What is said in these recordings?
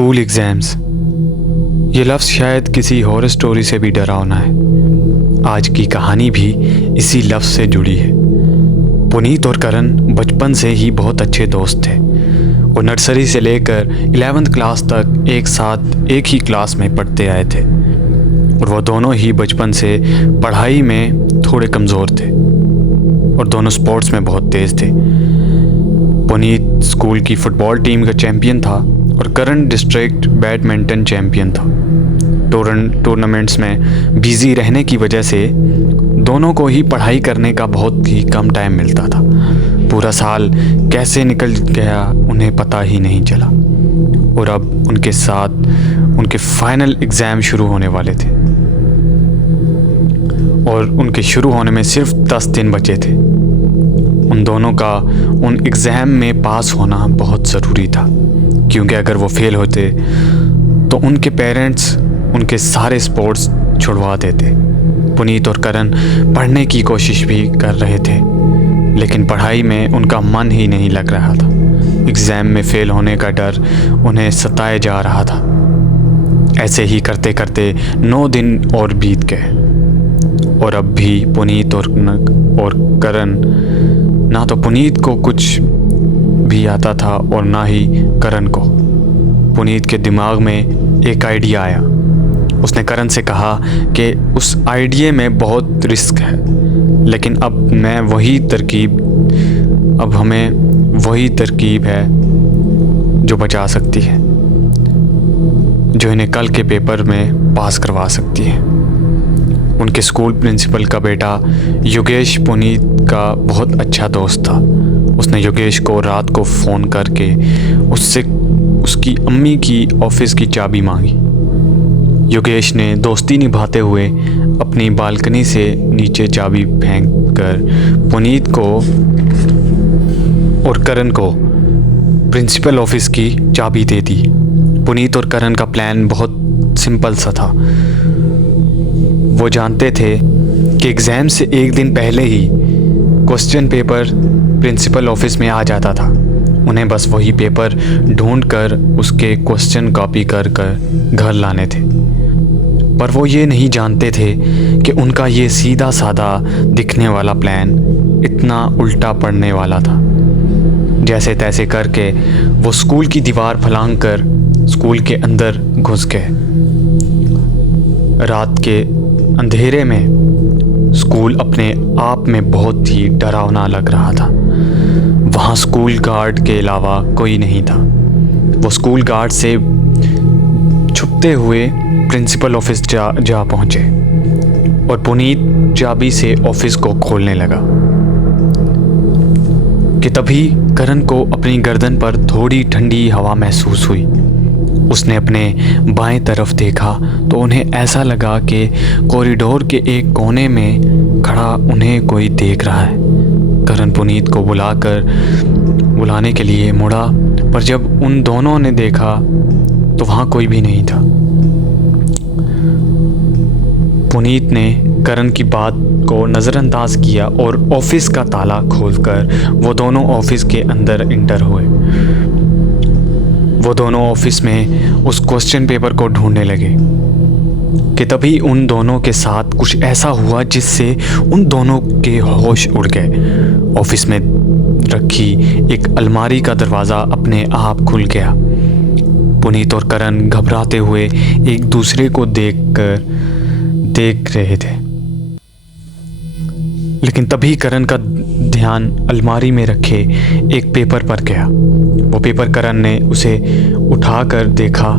School exams, ये लफ्ज़ शायद किसी हॉरर स्टोरी से भी डरावना है। आज की कहानी भी इसी लफ्ज़ से जुड़ी है। पुनीत और करण बचपन से ही बहुत अच्छे दोस्त थे। वो नर्सरी से लेकर 11th क्लास तक एक साथ एक ही क्लास में पढ़ते आए थे और वो दोनों ही बचपन से पढ़ाई में थोड़े कमज़ोर थे और दोनों स्पोर्ट्स में बहुत तेज़ थे। पुनीत स्कूल की फ़ुटबॉल टीम का चैम्पियन था और करण डिस्ट्रिक्ट बैडमिंटन चैम्पियन था। टूर्नामेंट्स में बिज़ी रहने की वजह से दोनों को ही पढ़ाई करने का बहुत ही कम टाइम मिलता था। पूरा साल कैसे निकल गया उन्हें पता ही नहीं चला और अब उनके साथ उनके फाइनल एग्ज़ाम शुरू होने वाले थे और उनके शुरू होने में सिर्फ 10 दिन बचे थे। उन दोनों का उन एग्ज़ाम में पास होना बहुत ज़रूरी था, क्योंकि अगर वो फेल होते तो उनके पेरेंट्स उनके सारे स्पोर्ट्स छुड़वा देते। पुनीत और करण पढ़ने की कोशिश भी कर रहे थे, लेकिन पढ़ाई में उनका मन ही नहीं लग रहा था। एग्ज़ाम में फ़ेल होने का डर उन्हें सताए जा रहा था। ऐसे ही करते करते 9 दिन और बीत गए और अब भी पुनीत और करण, ना तो पुनीत को कुछ भी आता था और ना ही करण को। पुनीत के दिमाग में एक आइडिया आया। उसने करण से कहा कि उस आइडिया में बहुत रिस्क है, लेकिन अब हमें वही तरकीब है जो बचा सकती है, जो इन्हें कल के पेपर में पास करवा सकती है। उनके स्कूल प्रिंसिपल का बेटा योगेश पुनीत का बहुत अच्छा दोस्त था। उसने योगेश को रात को फ़ोन करके उससे उसकी अम्मी की ऑफ़िस की चाबी मांगी। योगेश ने दोस्ती निभाते हुए अपनी बालकनी से नीचे चाबी फेंक कर पुनीत को और करण को प्रिंसिपल ऑफ़िस की चाबी दे दी। पुनीत और करण का प्लान बहुत सिंपल सा था। वो जानते थे कि एग्ज़ाम से एक दिन पहले ही क्वेश्चन पेपर प्रिंसिपल ऑफ़िस में आ जाता था। उन्हें बस वही पेपर ढूंढकर उसके क्वेश्चन कॉपी कर घर लाने थे। पर वो ये नहीं जानते थे कि उनका ये सीधा साधा दिखने वाला प्लान इतना उल्टा पड़ने वाला था। जैसे तैसे करके वो स्कूल की दीवार फलांग कर स्कूल के अंदर घुस गए। रात के अंधेरे में स्कूल अपने आप में बहुत ही डरावना लग रहा था। वहाँ स्कूल गार्ड के अलावा कोई नहीं था। वो स्कूल गार्ड से छुपते हुए प्रिंसिपल ऑफिस जा पहुँचे और पुनीत चाबी से ऑफिस को खोलने लगा कि तभी करण को अपनी गर्दन पर थोड़ी ठंडी हवा महसूस हुई। उसने अपने बाएं तरफ देखा तो उन्हें ऐसा लगा कि कॉरिडोर के एक कोने में खड़ा उन्हें कोई देख रहा है। करण पुनीत को बुलाने के लिए मुड़ा, पर जब उन दोनों ने देखा तो वहाँ कोई भी नहीं था। पुनीत ने करण की बात को नज़रअंदाज किया और ऑफिस का ताला खोलकर वो दोनों ऑफिस के अंदर इंटर हुए। वो दोनों ऑफिस में उस क्वेश्चन पेपर को ढूंढने लगे कि तभी उन दोनों के साथ कुछ ऐसा हुआ जिससे उन दोनों के होश उड़ गए। ऑफिस में रखी एक अलमारी का दरवाज़ा अपने आप खुल गया। पुनीत और करण घबराते हुए एक दूसरे को देख रहे थे, लेकिन तभी करण का ध्यान अलमारी में रखे एक पेपर पर गया। वो पेपर करण ने उसे उठाकर देखा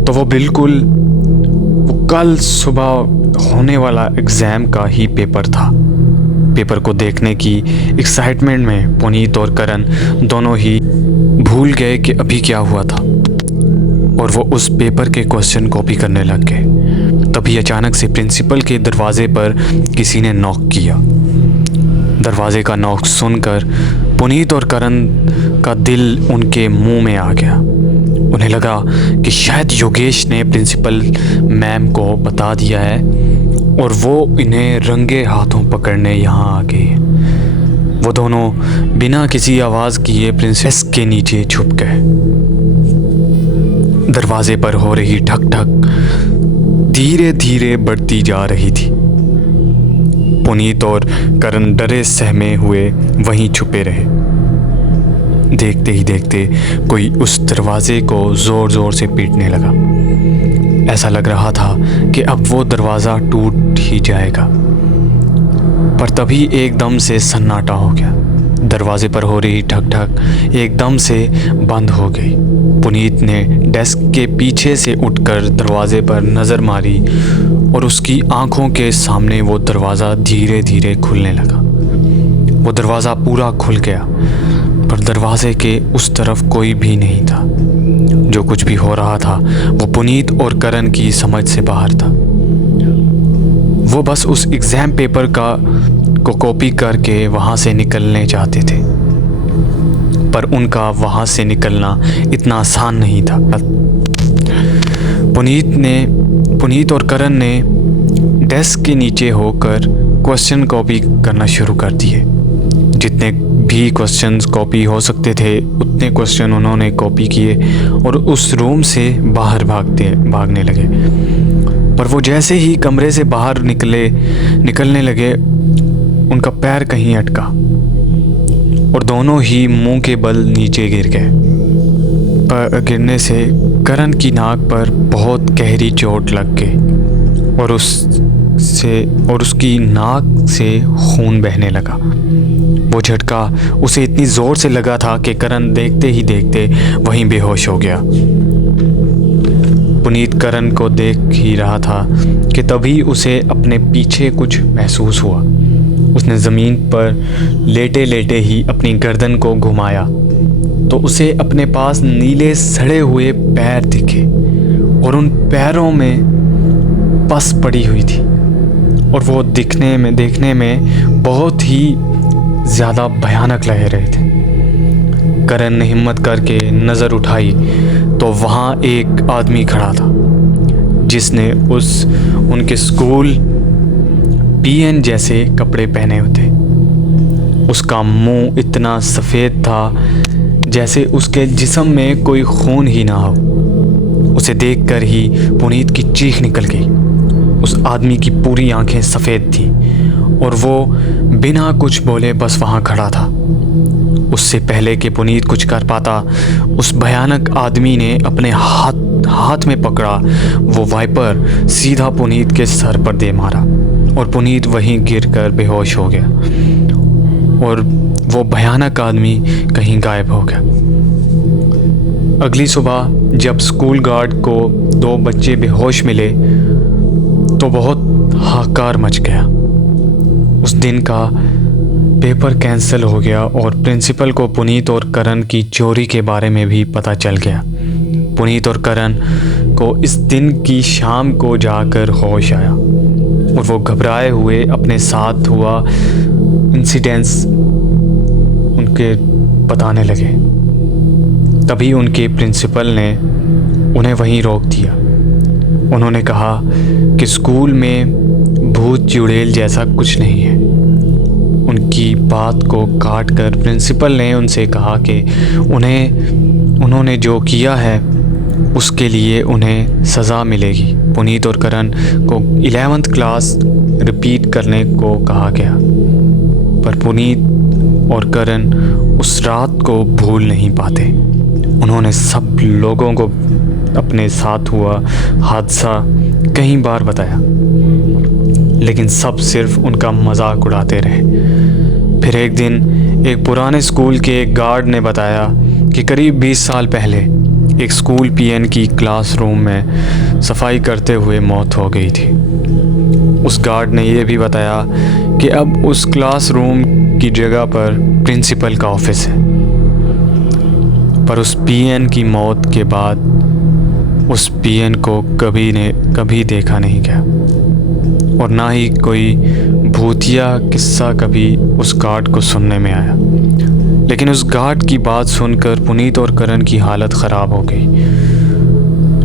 तो वो कल सुबह होने वाला एग्ज़ाम का ही पेपर था। पेपर को देखने की एक्साइटमेंट में पुनीत और करण दोनों ही भूल गए कि अभी क्या हुआ था और वो उस पेपर के क्वेश्चन कॉपी करने लग गए। तभी अचानक से प्रिंसिपल के दरवाजे पर किसी ने नॉक किया। दरवाजे का नॉक सुनकर पुनीत और करण का दिल उनके मुंह में आ गया। उन्हें लगा कि शायद योगेश ने प्रिंसिपल मैम को बता दिया है और वो इन्हें रंगे हाथों पकड़ने यहाँ आ गए। वो दोनों बिना किसी आवाज़ किए प्रिंसेस के नीचे छुप गए। दरवाजे पर हो रही ठक ठक धीरे धीरे बढ़ती जा रही थी। पुनीत और करण डरे सहमे हुए वहीं छुपे रहे। देखते ही देखते कोई उस दरवाजे को जोर जोर से पीटने लगा। ऐसा लग रहा था कि अब वो दरवाज़ा टूट ही जाएगा। पर तभी एकदम से सन्नाटा हो गया। दरवाजे पर हो रही ठक ठक एकदम से बंद हो गई। पुनीत ने डेस्क के पीछे से उठकर दरवाजे पर नज़र मारी और उसकी आंखों के सामने वो दरवाज़ा धीरे धीरे खुलने लगा। वो दरवाज़ा पूरा खुल गया, पर दरवाजे के उस तरफ कोई भी नहीं था। जो कुछ भी हो रहा था वो पुनीत और करण की समझ से बाहर था। वो बस उस एग्ज़ाम पेपर को कॉपी करके वहाँ से निकलने चाहते थे, पर उनका वहाँ से निकलना इतना आसान नहीं था। पुनीत और करण ने डेस्क के नीचे होकर क्वेश्चन कॉपी करना शुरू कर दिए। जितने भी क्वेश्चंस कॉपी हो सकते थे उतने क्वेश्चन उन्होंने कॉपी किए और उस रूम से बाहर भागने लगे। पर वो जैसे ही कमरे से बाहर निकलने लगे, उनका पैर कहीं अटका और दोनों ही मुंह के बल नीचे गिर गए। पर गिरने से करण की नाक पर बहुत गहरी चोट लग गई और उसकी नाक से खून बहने लगा। वो झटका उसे इतनी ज़ोर से लगा था कि करण देखते ही देखते वहीं बेहोश हो गया। पुनीत करण को देख ही रहा था कि तभी उसे अपने पीछे कुछ महसूस हुआ। उसने ज़मीन पर लेटे लेटे ही अपनी गर्दन को घुमाया तो उसे अपने पास नीले सड़े हुए पैर दिखे और उन पैरों में पस पड़ी हुई थी और वो देखने में बहुत ही ज़्यादा भयानक लग रहे थे। करण ने हिम्मत करके नज़र उठाई तो वहाँ एक आदमी खड़ा था जिसने उनके स्कूल पीएन जैसे कपड़े पहने हुए थे। उसका मुंह इतना सफ़ेद था जैसे उसके जिस्म में कोई खून ही ना हो। उसे देखकर ही पुनीत की चीख निकल गई। उस आदमी की पूरी आंखें सफ़ेद थीं और वो बिना कुछ बोले बस वहाँ खड़ा था। उससे पहले कि पुनीत कुछ कर पाता, उस भयानक आदमी ने अपने हाथ में पकड़ा वो वाइपर सीधा पुनीत के सर पर दे मारा और पुनीत वहीं गिरकर बेहोश हो गया और वो भयानक आदमी कहीं गायब हो गया। अगली सुबह जब स्कूल गार्ड को 2 बच्चे बेहोश मिले तो बहुत हाहाकार मच गया। उस दिन का पेपर कैंसिल हो गया और प्रिंसिपल को पुनीत और करण की चोरी के बारे में भी पता चल गया। पुनीत और करण को इस दिन की शाम को जाकर होश आया और वो घबराए हुए अपने साथ हुआ इंसिडेंट्स उनके बताने लगे। तभी उनके प्रिंसिपल ने उन्हें वहीं रोक दिया। उन्होंने कहा कि स्कूल में भूत चुड़ैल जैसा कुछ नहीं है। उनकी बात को काट कर प्रिंसिपल ने उनसे कहा कि उन्होंने जो किया है उसके लिए उन्हें सज़ा मिलेगी। पुनीत और करण को 11th क्लास रिपीट करने को कहा गया, पर पुनीत और करण उस रात को भूल नहीं पाते। उन्होंने सब लोगों को अपने साथ हुआ हादसा कई बार बताया, लेकिन सब सिर्फ उनका मजाक उड़ाते रहे। फिर एक दिन एक पुराने स्कूल के एक गार्ड ने बताया कि करीब 20 साल पहले एक स्कूल पीएन की क्लासरूम में सफाई करते हुए मौत हो गई थी। उस गार्ड ने यह भी बताया कि अब उस क्लासरूम की जगह पर प्रिंसिपल का ऑफिस है। पर उस पीएन की मौत के बाद उस पीएन को कभी देखा नहीं गया और ना ही कोई भूतिया किस्सा कभी उस गार्ड को सुनने में आया। लेकिन उस गार्ड की बात सुनकर पुनीत और करण की हालत ख़राब हो गई।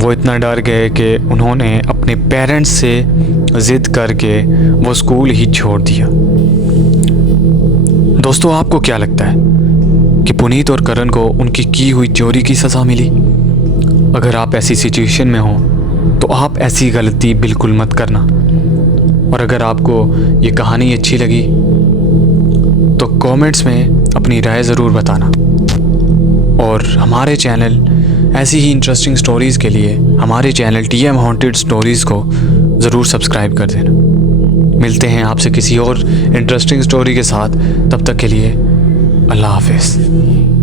वो इतना डर गए कि उन्होंने अपने पेरेंट्स से ज़िद करके वो स्कूल ही छोड़ दिया। दोस्तों, आपको क्या लगता है कि पुनीत और करण को उनकी की हुई चोरी की सज़ा मिली? अगर आप ऐसी सिचुएशन में हो तो आप ऐसी गलती बिल्कुल मत करना। और अगर आपको ये कहानी अच्छी लगी तो कमेंट्स में अपनी राय ज़रूर बताना। और हमारे चैनल ऐसी ही इंटरेस्टिंग स्टोरीज़ के लिए हमारे चैनल TM हॉन्टेड स्टोरीज़ को ज़रूर सब्सक्राइब कर देना। मिलते हैं आपसे किसी और इंटरेस्टिंग स्टोरी के साथ, तब तक के लिए अल्लाह हाफिज़।